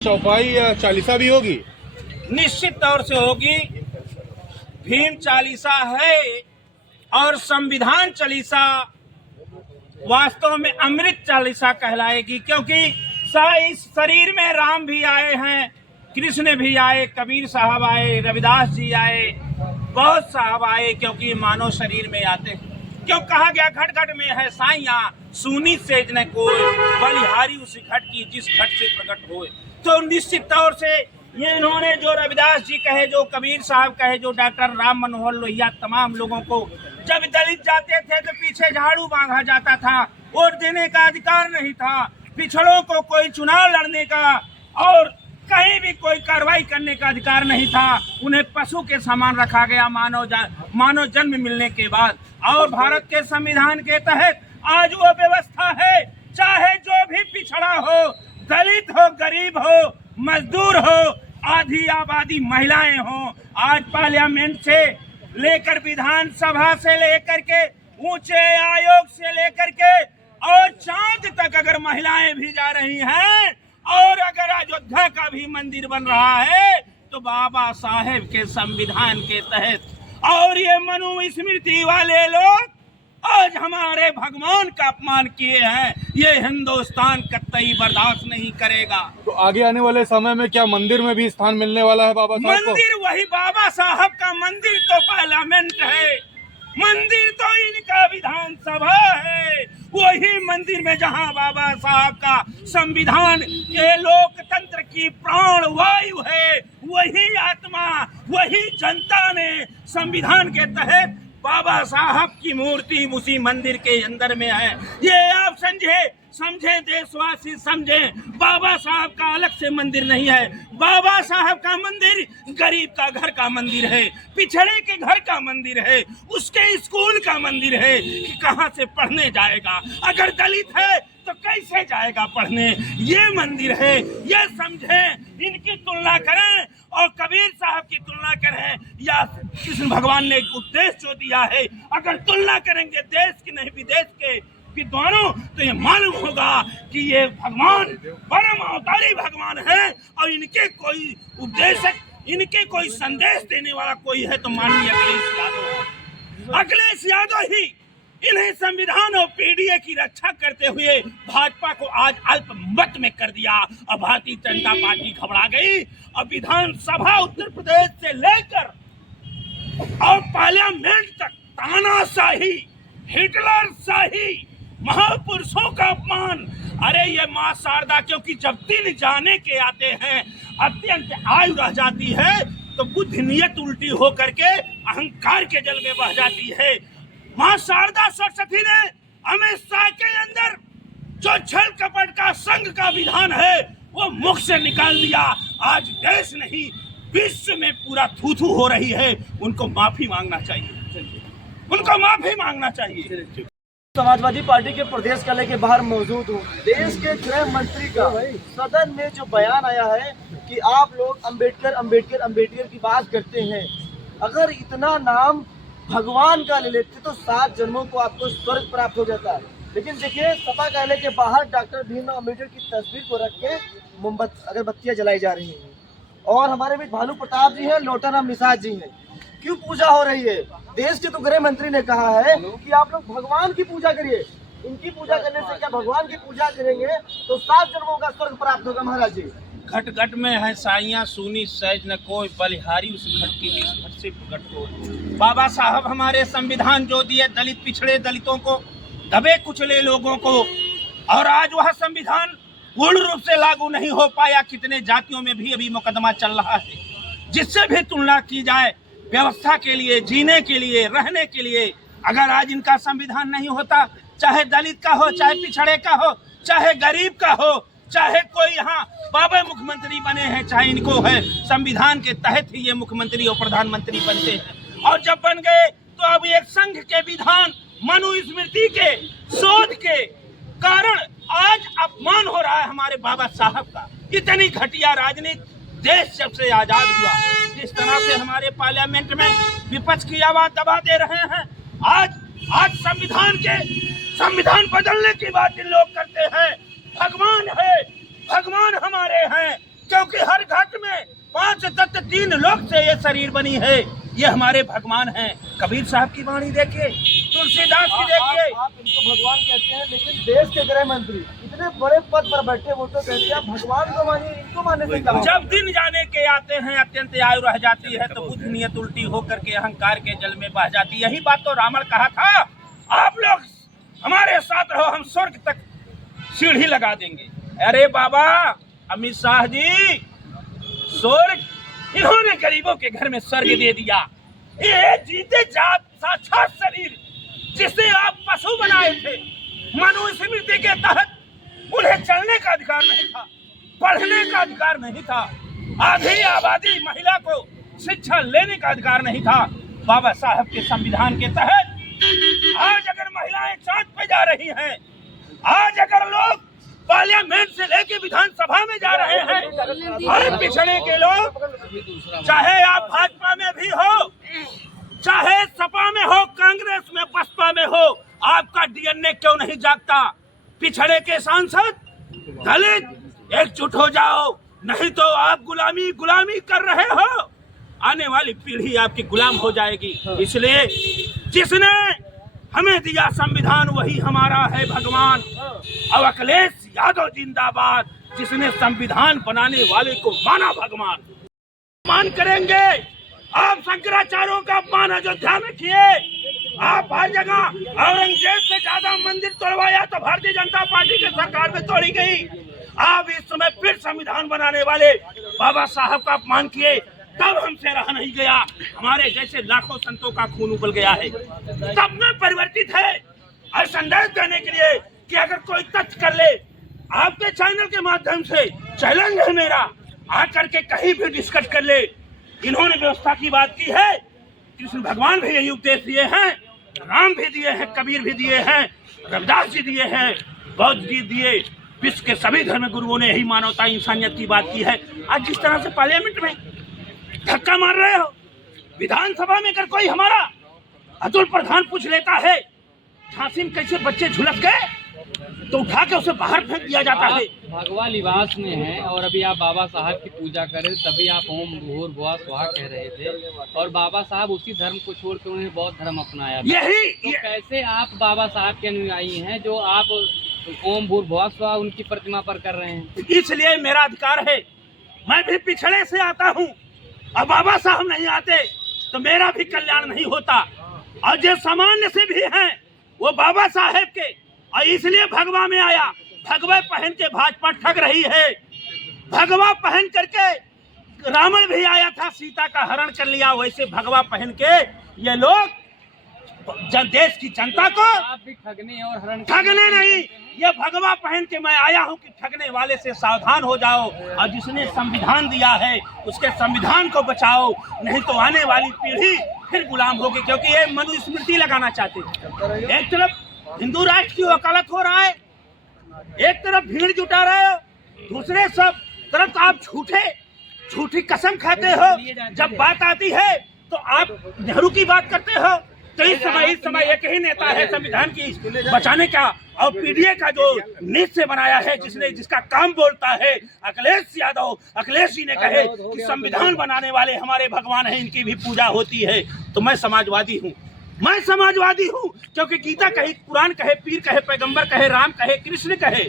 चौपाई या चालीसा भी होगी? निश्चित तौर से होगी। भीम चालीसा है और संविधान चालीसा वास्तव में अमृत चालीसा कहलाएगी, क्योंकि इस शरीर में राम भी आए हैं, कृष्ण भी आए, कबीर साहब आए, रविदास जी आए, बहुत साहब आए, क्योंकि मानव शरीर में आते हैं। क्यों कहा गया घट घट में है साइया, सुनी सेज न कोई, बलिहारी उस घट की जिस घट से प्रकट होए। तो निश्चित तौर से ये इन्होंने जो रविदास जी कहे, जो कबीर साहब कहे, जो डॉक्टर राम मनोहर लोहिया, तमाम लोगों को जब दलित जाते थे तो पीछे झाड़ू मांगा जाता था, वोट देने का अधिकार नहीं था, पिछड़ों को कोई चुनाव लड़ने का और कहीं भी कोई कार्रवाई करने का अधिकार नहीं था, उन्हें पशु के समान रखा गया मानव जन्म मिलने के बाद। और भारत के संविधान के तहत आज वो व्यवस्था है, चाहे जो भी पिछड़ा हो, दलित हो, गरीब हो, मजदूर हो, आधी आबादी महिलाएं हो, आज पार्लियामेंट से लेकर विधानसभा से लेकर के ऊंचे आयोग से लेकर के और चांद तक अगर महिलाएं भी जा रही हैं, और अगर अयोध्या का भी मंदिर बन रहा है तो बाबा साहेब के संविधान के तहत। और ये मनुस्मृति वाले लोग आज हमारे भगवान का अपमान किए हैं, ये हिंदुस्तान कतई बर्दाश्त नहीं करेगा। तो आगे आने वाले समय में क्या मंदिर में भी स्थान मिलने वाला है बाबा साहब को? मंदिर वही बाबा साहब का मंदिर तो पार्लियामेंट है, मंदिर तो इनका विधानसभा है, वही मंदिर में जहां बाबा साहब का संविधान ये लोकतंत्र की प्राण वायु है, वही आत्मा, वही जनता ने संविधान के तहत बाबा साहब की मूर्ति उसी मंदिर के अंदर में है। ये आप समझे देशवासी समझे, बाबा साहब का अलग से मंदिर नहीं है। बाबा साहब का मंदिर गरीब का घर का मंदिर है, पिछड़े के घर का मंदिर है, उसके स्कूल का मंदिर है कि कहां से पढ़ने जाएगा, अगर दलित है तो कैसे जाएगा पढ़ने, ये मंदिर है। ये समझें, इनकी तुलना करें और कबीर साहब की तुलना करें या कृष्ण भगवान ने उपदेश जो दिया है, अगर तुलना करेंगे देश की नहीं विदेश के विद्वानों, तो ये मालूम होगा कि ये भगवान परम अवतारी भगवान है और इनके कोई उपदेशक, इनके कोई संदेश देने वाला कोई है तो माननीय अखिलेश यादव। अखिलेश यादव ही इन्हें संविधान और पीडीए की रक्षा करते हुए भाजपा को आज अल्पमत में कर दिया और भारतीय जनता पार्टी घबरा गई और विधानसभा उत्तर प्रदेश से लेकर और पार्लियामेंट तक तानाशाही, हिटलर शाही, महापुरुषों का अपमान। अरे ये माँ शारदा, क्योंकि जब दिन जाने के आते हैं, अत्यंत आयु रह जाती है तो बुद्धि नियत उल्टी हो करके अहंकार के जल में बह जाती है। माँ शारदा सरस्वती ने अमित शाह के अंदर जो छल कपट का संघ का विधान है वो मुख से निकाल दिया। आज देश नहीं विश्व में पूरा थू-थू हो रही है, उनको माफी मांगना चाहिए, उनको माफी मांगना चाहिए। समाजवादी पार्टी के प्रदेश कार्यालय के बाहर मौजूद हूँ। देश के गृह मंत्री का सदन में जो बयान आया है कि आप लोग अंबेडकर की बात करते हैं, अगर इतना नाम भगवान का ले लेते तो 7 जन्मों को आपको स्वर्ग प्राप्त हो जाता है। लेकिन देखिए, सपा कार्यालय के बाहर डॉक्टर भीमराव अम्बेडकर की तस्वीर को रख के अगरबत्तियां जलाई जा रही हैं और हमारे बीच भानु प्रताप जी हैं, लोटाराम निषाद जी हैं। क्यों पूजा हो रही है? देश के तो गृह मंत्री ने कहा है कि आप लोग भगवान की पूजा करिए। इनकी पूजा करने से क्या भगवान की पूजा करेंगे तो 7 जन्मों का स्वर्ग प्राप्त होगा महाराज जी। घट घट में है साइया, सुनी सहज न कोई, बलिहारी उस घट की जिस घट से प्रकट हो। बाबा साहब हमारे संविधान जो दिए दलित पिछड़े दलितों को, दबे कुचले लोगों को, और आज वह संविधान पूर्ण रूप से लागू नहीं हो पाया। कितने जातियों में भी अभी मुकदमा चल रहा है। जिससे भी तुलना की जाए व्यवस्था के लिए, जीने के लिए, रहने के लिए, अगर आज इनका संविधान नहीं होता, चाहे दलित का हो, चाहे पिछड़े का हो, चाहे गरीब का हो, चाहे कोई यहाँ बाबा मुख्यमंत्री बने हैं, चाहे इनको है, संविधान के तहत ही ये मुख्यमंत्री और प्रधानमंत्री बनते हैं। और जब बन गए तो अब एक संघ के विधान, मनुस्मृति के शोध के कारण आज अपमान हो रहा है हमारे बाबा साहब का। इतनी घटिया राजनीति देश जब से आजाद हुआ, जिस तरह से हमारे पार्लियामेंट में विपक्ष की आवाज दबा दे रहे हैं, आज संविधान बदलने की बात इन लोग करते हैं। भगवान है, भगवान हमारे हैं, क्योंकि हर घट में 5 तत्व 3 लोक से ये शरीर बनी है। ये हमारे भगवान हैं। कबीर साहब की वाणी देखिए, तुलसीदास की देखिए। आप इनको भगवान कहते हैं, लेकिन देश के गृह मंत्री इतने बड़े पद पर बैठे, वो तो कहते हैं भगवान को मानिए, इनको मानने से क्या? जब दिन जाने के आते हैं, अत्यंत आयु रह जाती है, तो बुद्ध नियत उल्टी होकर के अहंकार के जल में बह जाती। यही बात तो रावण कहा था, आप लोग हमारे साथ रहो, हम स्वर्ग तक सीढ़ी लगा देंगे। अरे बाबा अमित शाह जी, स्वर्ग इन्होंने गरीबों के घर में स्वर्ग दे दिया। ये जीते जात साक्षात शरीर जिसे आप पशु बनाए थे, मनुस्मृति के तहत उन्हें चलने का अधिकार नहीं था, पढ़ने का अधिकार नहीं था, आधी आबादी महिला को शिक्षा लेने का अधिकार नहीं था। बाबा साहब के संविधान के तहत आज अगर महिलाएं चांद पे जा रही हैं, आज अगर लोग पार्लियामेंट से लेके विधानसभा में जा रहे हैं, और पिछड़े के लोग, चाहे आप भाजपा में भी हो, चाहे सपा में हो, कांग्रेस में, बसपा में हो, आपका डीएनए क्यों नहीं जागता? पिछड़े के सांसद, दलित एकजुट हो जाओ, नहीं तो आप गुलामी कर रहे हो। आने वाली पीढ़ी आपकी गुलाम हो जाएगी। इसलिए जिसने हमें दिया संविधान वही हमारा है भगवान। अब अखिलेश यादव जिंदाबाद, जिसने संविधान बनाने वाले को माना भगवान। मान करेंगे आप शंकराचार्यों का अपमान अयोध्या में किए, आप हर जगह औरंगजेब से ज्यादा मंदिर तोड़वाया तो भारतीय जनता पार्टी के सरकार में तोड़ी गई। आप इस समय फिर संविधान बनाने वाले बाबा साहब का अपमान किए, तब हमसे रहा नहीं गया। हमारे जैसे लाखों संतों का खून उबल गया है, सब में परिवर्तित है। और संदेश देने के लिए कि अगर कोई तथ्य कर ले, आपके चैनल के माध्यम से चैलेंज है मेरा, आकर के कहीं भी डिस्कस कर ले। इन्होंने व्यवस्था की बात की है, कृष्ण भगवान भी यही उपदेश दिए हैं, राम भी दिए हैं, कबीर भी दिए हैं, रविदास जी दिए हैं, बौद्ध जी दिए, विश्व के सभी धर्म गुरुओं ने यही मानवता इंसानियत की बात की है। आज जिस तरह से पार्लियामेंट में धक्का मार रहे हो, विधानसभा में अगर कोई हमारा अतुल प्रधान पूछ लेता है झांसी में कैसे बच्चे झुलस गए, तो उठा के उसे बाहर फेंक दिया जाता है। भगवा लिबास में है और अभी आप बाबा साहब की पूजा करें, तभी आप ओम भूर्भुवः स्वः कह रहे थे, और बाबा साहब उसी धर्म को छोड़ के उन्होंने बौद्ध धर्म अपनाया। तो कैसे आप बाबा साहब के अनुयायी हैं जो आप ओम भूर्भुवः स्वः उनकी प्रतिमा पर कर रहे हैं? इसलिए मेरा अधिकार है, मैं भी पिछड़े से आता हूँ, अब बाबा साहब नहीं आते तो मेरा भी कल्याण नहीं होता। और जो सामान्य से भी हैं वो बाबा साहेब के, और इसलिए भगवा में आया। भगवा पहन के भाजपा ठग रही है, भगवा पहन करके रावण भी आया था, सीता का हरण कर लिया। वैसे भगवा पहन के ये लोग देश की जनता को आप भी ठगने और हरण ठगने नहीं, ये भगवा पहन के मैं आया हूँ कि ठगने वाले से सावधान हो जाओ, और जिसने संविधान दिया है उसके संविधान को बचाओ, नहीं तो आने वाली पीढ़ी फिर गुलाम होगी। क्योंकि ये मनुस्मृति लगाना चाहते हैं। एक तरफ हिंदू राष्ट्र की वकालत हो रहा है, एक तरफ भीड़ जुटा रहे हो, दूसरे सब तरफ आप झूठी कसम खाते हो। जब बात आती है तो आप नेहरू की बात करते हो। तो इस समय एक ही नेता है संविधान की बचाने का, और पीडीए का जो नीच से बनाया है, जिसका काम बोलता है अखिलेश यादव। अखिलेश जी ने कहे कि संविधान बनाने वाले हमारे भगवान हैं, इनकी भी पूजा होती है। तो मैं समाजवादी हूँ, क्योंकि गीता कहे, कुरान कहे, पीर कहे, पैगंबर कहे, राम कहे, कृष्ण कहे,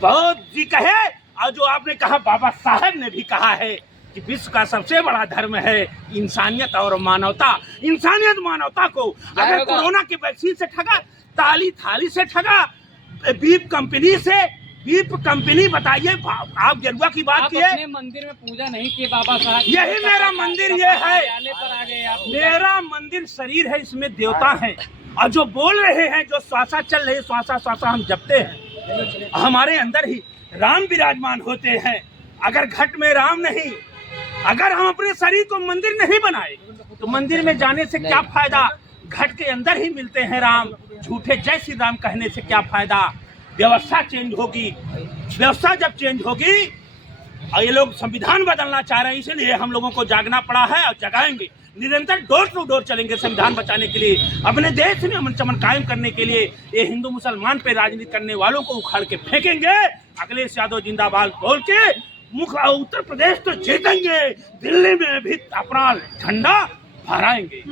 बौद्ध जी कहे, और जो आपने कहा बाबा साहब ने भी कहा है कि विश्व का सबसे बड़ा धर्म है इंसानियत और मानवता। इंसानियत मानवता को अगर कोरोना के वैक्सीन से ठगा, थाली से ठगा, बीप कंपनी बताइए, आप गेरुआ की बात की है। अपने मंदिर में पूजा नहीं की बाबा साहब, यही मेरा मंदिर ये है। पर आ गए आप। मेरा मंदिर शरीर है, इसमें देवता है, और जो बोल रहे हैं, जो श्वासा चल रही, श्वासा हम जपते हैं, हमारे अंदर ही राम विराजमान होते हैं। अगर घट में राम नहीं, अगर हम अपने शरीर को मंदिर नहीं बनाए तो मंदिर में जाने से क्या फायदा? घट के अंदर ही मिलते हैं राम। झूठे जय श्री राम कहने से क्या फायदा? व्यवस्था चेंज होगी। व्यवस्था जब चेंज होगी, और ये लोग संविधान बदलना चाह रहे हैं, इसलिए हम लोगों को जागना पड़ा है और जगाएंगे। निरंतर डोर टू डोर चलेंगे संविधान बचाने के लिए, अपने देश में अमन चमन कायम करने के लिए। ये हिंदू मुसलमान पे राजनीति करने वालों को उखाड़ के फेंकेंगे। अखिलेश यादव जिंदाबाद बोल के उत्तर प्रदेश तो जीतेंगे, दिल्ली में भी अपना झंडा फहराएंगे।